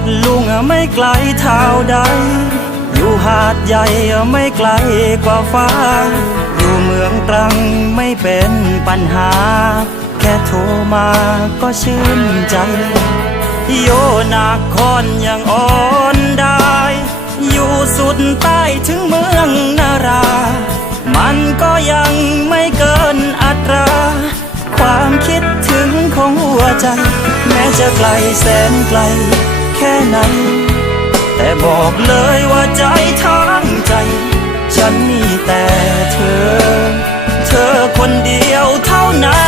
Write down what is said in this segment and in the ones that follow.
ดลุงไม่ไกลเท่าใด อยู่หาดใหญ่ไม่ไกลกว่าฟ้า อยู่เมืองตรังไม่เป็นปัญหา แค่โทรมาก็ชื่นใจ โยนาคอนยังอ่อนได้ อยู่สุดใต้ถึงเมืองนารา มันก็ยังไม่เกินอัตรา ความคิดถึงของหัวใจ แม้จะไกลแสนไกล แค่ไหน แต่บอกเลยว่าใจทั้งใจ ฉันมีแต่เธอ เธอคนเดียวเท่านั้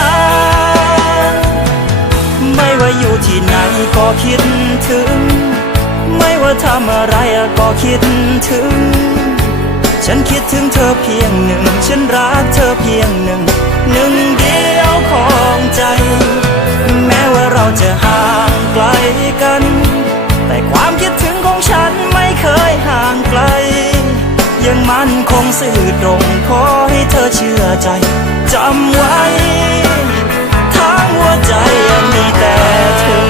น ไม่ว่าอยู่ที่ไหนก็คิดถึง ไม่ว่าทำอะไรก็คิดถึง ฉันคิดถึงเธอเพียงหนึ่ง ฉันรักเธอเพียงหนึ่งหนึ่ง งสื่อตรงขอให้เธอเชื่อใจจำไว้ทางหัวใจยังมีแต่เธอ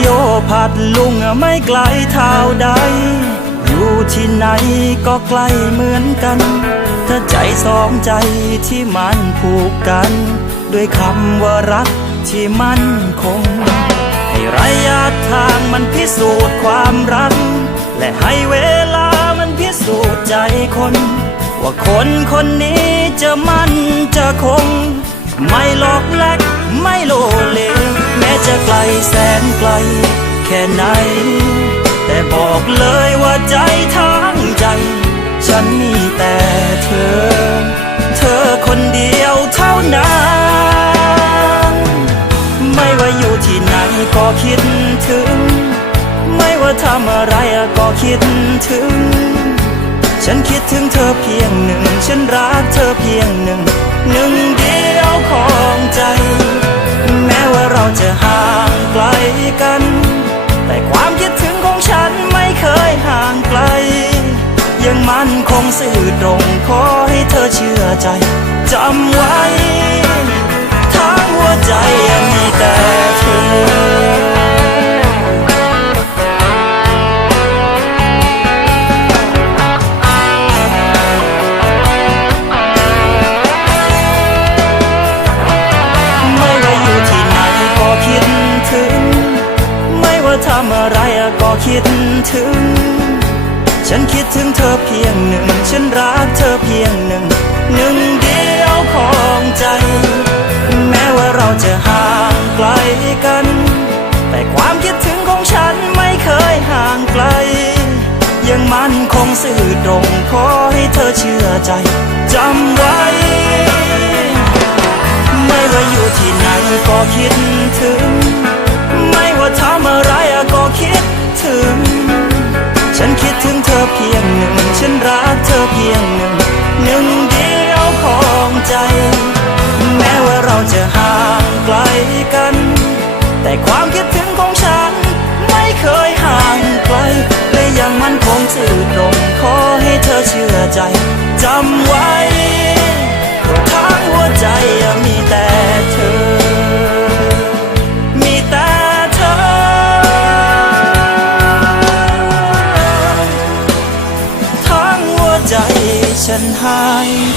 โยพัดลุงไม่ไกลเท่าใด อยู่ที่ไหนก็ใกล้เหมือนกัน ถ้าใจสองใจที่มันผูกกัน ด้วยคำว่ารักที่มั่นคง ให้ระยะทางมันพิสูจน์ความรัก และให้เวลามันพิสูจน์ใจคน ว่าคนคนนี้จะมั่นจะคง ไม่หลอกแลกไม่โลเล แม้จะไกลแสนไกล แค่ไหน แต่บอกเลยว่าใจทั้งใจ ฉันมีแต่เธ คิดถึง ไม่ว่าทำอะไรก็คิดถึง ฉันคิดถึงเธอเพียงหนึ่ง ฉันรักเธอเพียงหนึ่ง หนึ่งเดียวของใจ แม้ว่าเราจะห่างไกลกัน แต่ความคิดถึงของฉันไม่เคยห่างไกล ยังมันคงสื่อตรงขอให้เธอเชื่อใจจำไว้ทางหัวใจ ว่าทำอะไรก็คิดถึง ฉันคิดถึงเธอเพียงหนึ่ง ฉันรักเธอเพียงหนึ่ง หนึ่งเดียวของใจ แม้ว่าเราจะห่างไกลกัน แต่ความคิดถึงของฉันไม่เคยห่างไกล ยังมันคงสื่อตรงขอให้เธอเชื่อใจจำไว้ ไม่ว่าอยู่ที่ไหนก็คิดถึง ทำอะไรก็คิดถึง ฉันคิดถึงเธอเพียงหนึ่ง ฉันรักเธอเพียงหนึ่ง หนึ่งเดียวของใจ แม้ว่าเราจะห่างไกลกัน แต่ความคิดถึงของฉัน ไม่เคยห่างไกล และยังมันคงสื่อตรง ขอให้เธอเชื่อใจจำไว้ night